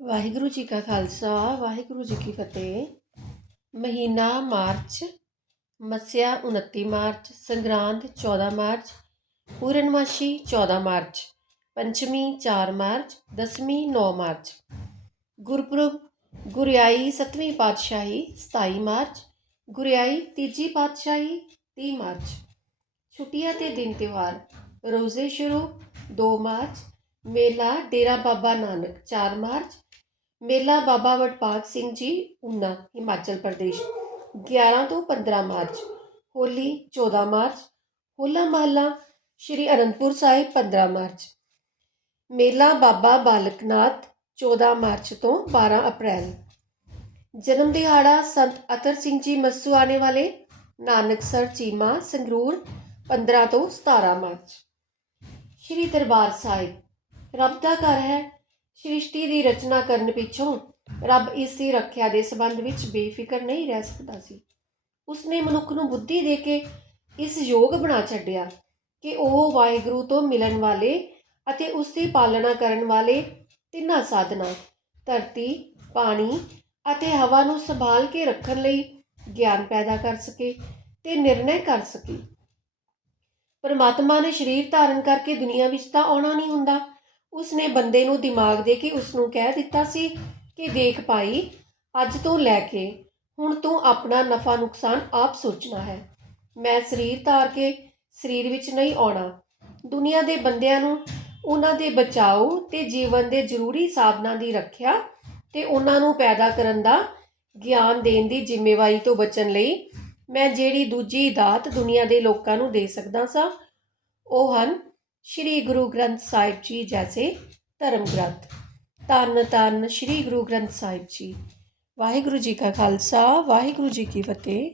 ਵਾਹਿਗੁਰੂ ਜੀ ਕਾ ਖਾਲਸਾ, ਵਾਹਿਗੁਰੂ ਜੀ ਕੀ ਫਤਿਹ। ਮਹੀਨਾ ਮਾਰਚ, ਮੱਸਿਆ 29 ਮਾਰਚ, ਸੰਗਰਾਂਦ 14 ਮਾਰਚ, ਪੂਰਨਮਾਸ਼ੀ 14 ਮਾਰਚ, ਪੰਚਮੀ 4 ਮਾਰਚ, ਦਸਵੀਂ 9 ਮਾਰਚ। ਗੁਰਪੁਰਬ, ਗੁਰਿਆਈ 7ਵੀਂ ਪਾਤਸ਼ਾਹੀ 27 ਮਾਰਚ, ਗੁਰਿਆਈ ਤੀਜੀ ਪਾਤਸ਼ਾਹੀ 30 ਮਾਰਚ। ਛੁੱਟੀਆਂ ਤੇ ਦਿਨ ਤਿਉਹਾਰ, ਰੋਜ਼ੇ ਸ਼ੁਰੂ 2 ਮਾਰਚ, ਮੇਲਾ ਡੇਰਾ ਬਾਬਾ ਨਾਨਕ 4 ਮਾਰਚ ਮੇਲਾ ਬਾਬਾ ਵਡਭਾਗ ਸਿੰਘ ਜੀ, ਉਨਾ, ਹਿਮਾਚਲ ਪ੍ਰਦੇਸ਼। 11 ਤੋਂ 15 ਮਾਰਚ, ਹੋਲੀ 14 ਮਾਰਚ, ਹੋਲਾ ਮਹੱਲਾ ਸ਼੍ਰੀ ਅਨੰਦਪੁਰ ਸਾਹਿਬ 15 ਮਾਰਚ। ਮੇਲਾ ਬਾਬਾ ਬਾਲਕਨਾਥ 14 ਮਾਰਚ ਤੋਂ 12 ਅਪ੍ਰੈਲ। ਜਨਮ ਦਿਹਾੜਾ ਸੰਤ ਅਤਰ ਸਿੰਘ ਜੀ ਮੱਸੂ ਆਣੇ ਵਾਲੇ, ਨਾਨਕਸਰ, ਚੀਮਾ, ਸੰਗਰੂਰ 15 ਤੋਂ 17 ਮਾਰਚ। ਸ਼੍ਰੀ ਦਰਬਾਰ ਸਾਹਿਬ, ਰੱਬ ਦਾ ਘਰ ਹੈ ਸ੍ਰਿਸ਼ਟੀ ਦੀ ਰਚਨਾ ਕਰਨ ਪਿੱਛੋਂ ਰੱਬ ਇਸ ਦੀ ਰੱਖਿਆ ਦੇ ਸੰਬੰਧ ਵਿੱਚ ਬੇਫਿਕਰ ਨਹੀਂ ਰਹਿ ਸਕਦਾ ਸੀ। ਉਸਨੇ ਮਨੁੱਖ ਨੂੰ ਬੁੱਧੀ ਦੇ ਕੇ ਇਸ ਯੋਗ ਬਣਾ ਛੱਡਿਆ ਕਿ ਉਹ ਵਾਹਿਗੁਰੂ ਤੋਂ ਮਿਲਣ ਵਾਲੇ ਅਤੇ ਉਸ ਦੀ ਪਾਲਣਾ ਕਰਨ ਵਾਲੇ ਤਿੰਨਾਂ ਸਾਧਨਾਂ, ਧਰਤੀ, ਪਾਣੀ ਅਤੇ ਹਵਾ ਨੂੰ ਸੰਭਾਲ ਕੇ ਰੱਖਣ ਲਈ ਗਿਆਨ ਪੈਦਾ ਕਰ ਸਕੇ ਤੇ ਨਿਰਣੈ ਕਰ ਸਕੇ। ਪਰਮਾਤਮਾ ਨੇ ਸਰੀਰ ਧਾਰਨ ਕਰਕੇ ਦੁਨੀਆ ਵਿੱਚ ਤਾਂ ਆਉਣਾ ਨਹੀਂ ਹੁੰਦਾ ਉਸਨੇ ਬੰਦੇ ਨੂੰ ਦਿਮਾਗ ਦੇ ਕੇ ਉਸ ਨੂੰ ਕਹਿ ਦਿੱਤਾ ਸੀ ਕਿ ਦੇਖ ਭਾਈ, ਅੱਜ ਤੋਂ ਲੈ ਕੇ ਹੁਣ ਤੂੰ ਆਪਣਾ ਨਫਾ ਨੁਕਸਾਨ ਆਪ ਸੋਚਣਾ ਹੈ। ਮੈਂ ਸਰੀਰ ਧਾਰ ਕੇ ਸਰੀਰ ਵਿੱਚ ਨਹੀਂ ਆਉਣਾ। ਦੁਨੀਆ ਦੇ ਬੰਦਿਆਂ ਨੂੰ ਉਹਨਾਂ ਦੇ ਬਚਾਓ ਤੇ ਜੀਵਨ ਦੇ ਜ਼ਰੂਰੀ ਸਾਧਨਾਂ ਦੀ ਰੱਖਿਆ ਤੇ ਉਹਨਾਂ ਨੂੰ ਪੈਦਾ ਕਰਨ ਦਾ ਗਿਆਨ ਦੇਣ ਦੀ ਜ਼ਿੰਮੇਵਾਰੀ ਤੋਂ ਬਚਣ ਲਈ ਮੈਂ ਜਿਹੜੀ ਦੂਜੀ ਦਾਤ ਦੁਨੀਆ ਦੇ ਲੋਕਾਂ ਨੂੰ ਦੇ ਸਕਦਾ ਸਾਂ, ਉਹ ਹਨ ਸ਼੍ਰੀ ਗੁਰੂ ਗ੍ਰੰਥ ਸਾਹਿਬ ਜੀ ਜੈਸੇ ਧਰਮ ਗ੍ਰੰਥ। ਧੰਨ ਧੰਨ ਸ਼੍ਰੀ ਗੁਰੂ ਗ੍ਰੰਥ ਸਾਹਿਬ ਜੀ। ਵਾਹਿਗੁਰੂ ਜੀ ਕਾ ਖਾਲਸਾ, ਵਾਹਿਗੁਰੂ ਜੀ ਕੀ ਫਤਿਹ।